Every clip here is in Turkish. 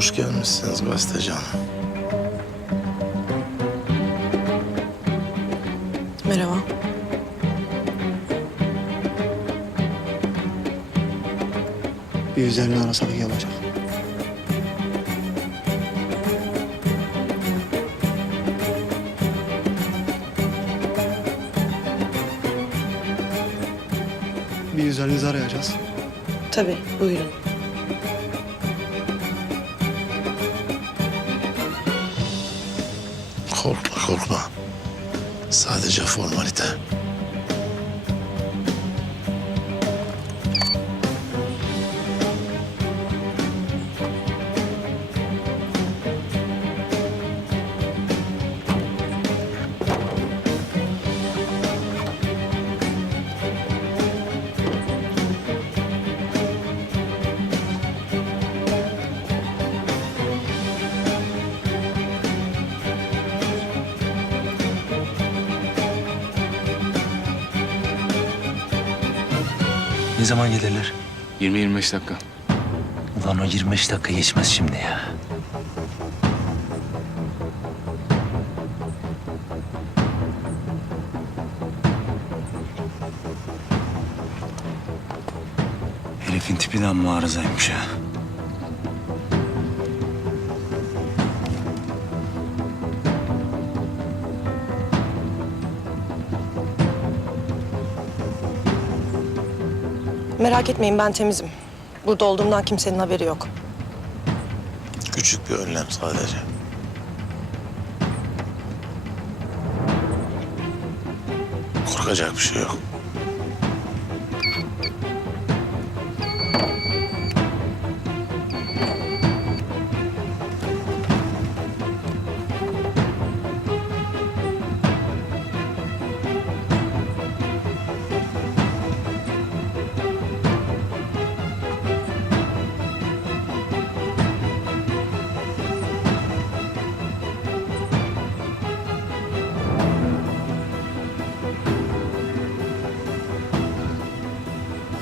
Hoş gelmişsiniz gazeteci hanım. Merhaba. Bir üzerini arasak iyi olacak. Bir üzerinizi arayacağız. Tabii, buyurun. Korkma korkma. Sadece formalite. Ne zaman gelirler? 20-25 dakika. Ulan o 25 dakika geçmez şimdi ya. Herifin tipi de amma arızaymış ha. Merak etmeyin, ben temizim. Burada olduğumdan kimsenin haberi yok. Küçük bir önlem sadece. Korkacak bir şey yok.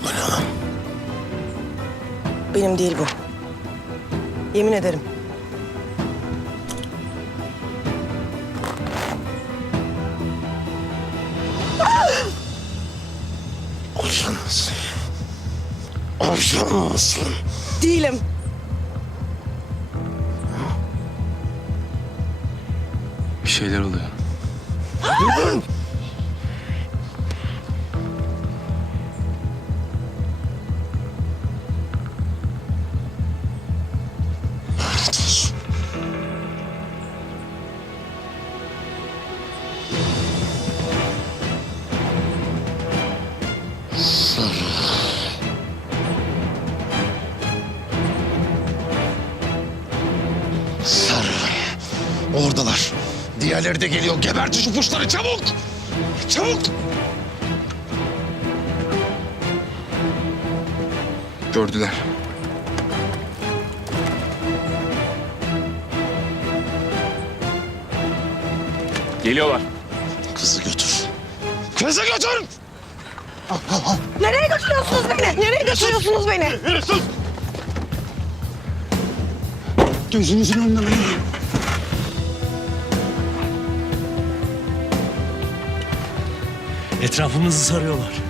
Bu ne lan? Benim değil bu. Yemin ederim. Ajansın. Ajansın. Değilim. Bir şeyler oluyor. Lanet olsun. Sarı. Oradalar. Diğerleri de geliyor. Gebertin şu puşları çabuk. Çabuk. Gördüler. Geliyorlar. Kızı götür. Kızı götür. Nereye götürüyorsunuz beni? Nereye götürüyorsunuz beni? Gözünüzün önüne bakın. Etrafımızı sarıyorlar.